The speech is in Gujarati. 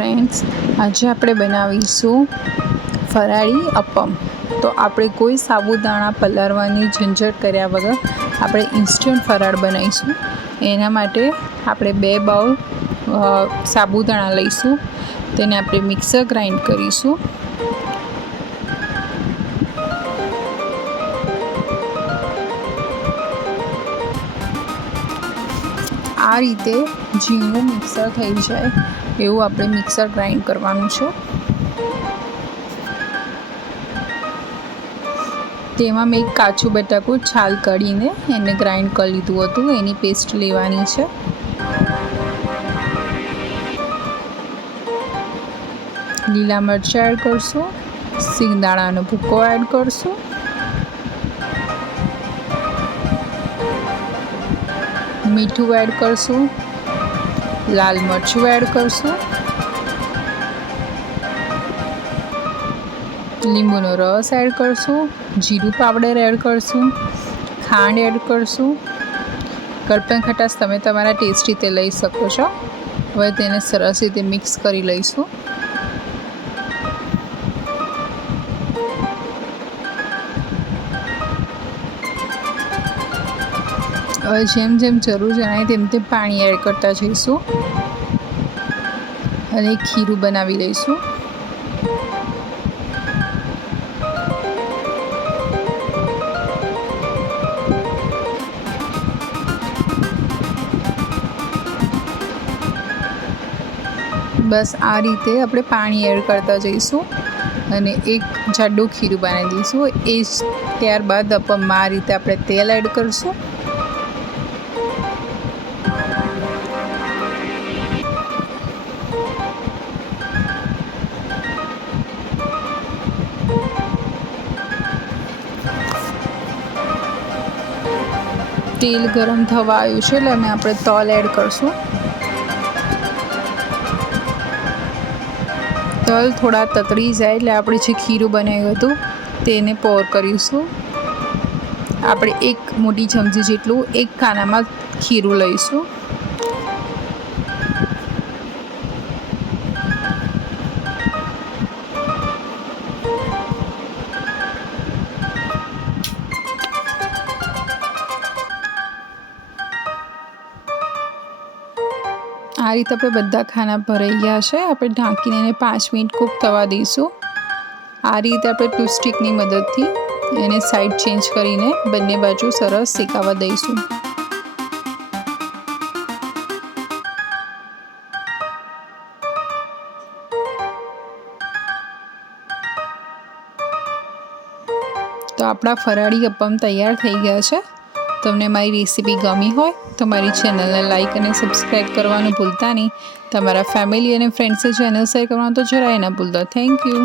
ફ્રેન્ડ્સ, આજે આપણે બનાવીશું ફરાળી અપમ। તો આપણે કોઈ સાબુદાણા પલાળવાની ઝંઝટ કર્યા વગર આપણે ઇન્સ્ટન્ટ ફરાળ બનાવીશું। એના માટે આપણે 2 બાઉલ સાબુદાણા લઈશું, તેને આપણે મિક્સર ગ્રાઇન્ડ કરીશું। આ રીતે ઝીણું મિક્સર થઈ જાય એવું આપણે મિક્સર ગ્રાઇન્ડ કરવાનું છે। તેમાં મેં એક કાચું બટાકું છાલ કાઢીને એને ગ્રાઇન્ડ કરી લીધું હતું, એની પેસ્ટ લેવાની છે। લીલા મરચાં એડ કરશું, સિંગદાણાનો ભૂકો એડ કરશું, મીઠું એડ કરશું, લાલ મરચું એડ કરશું, લીંબુનો રસ એડ કરશું, જીરું પાવડર એડ કરશું, ખાંડ એડ કરશું। ગળપણ ખટાશ તમે તમારા ટેસ્ટ રીતે લઈ શકો છો। હવે તેને સરસ રીતે મિક્સ કરી લઈશું। હવે જેમ જેમ જરૂર જણાય તેમ તેમ પાણી એડ કરતા જઈશું અને ખીરું બનાવી લઈશું। બસ આ રીતે આપણે પાણી એડ કરતા જઈશું અને એક જાડું ખીરું બનાવી દઈશું। એ જ ત્યારબાદ અપમમાં આ રીતે આપણે તેલ એડ કરીશું। તેલ ગરમ થવા આવ્યું છે એટલે આપણે તલ એડ કરીશું। તલ થોડા તતડી જાય એટલે આપણે જે ખીરું બનાવ્યું હતું તેને પોર કરીશું। આપણે એક મોટી ચમચી જેટલું એક ખાનામાં ખીરું લઈશું। આ રીતે આપણે બધા ખાના ભરાઈ ગયા છે। આપણે ઢાંકીને એને 5 મિનિટ કૂક થવા દઈશું। આ રીતે આપણે ટૂથસ્ટિકની મદદથી એને સાઈડ ચેન્જ કરીને બંને બાજુ સરસ શેકાવા દઈશું। તો આપણા ફરાળી અપમ તૈયાર થઈ ગયા છે। તમને મારી રેસીપી ગમી હોય તો મારી ચેનલને લાઇક અને સબસ્ક્રાઈબ કરવાનું ભૂલતા નહીં। તમારા ફેમિલી અને ફ્રેન્ડ્સે ચેનલ શેર કરવાનું તો જરાય ના ભૂલતા। Thank you.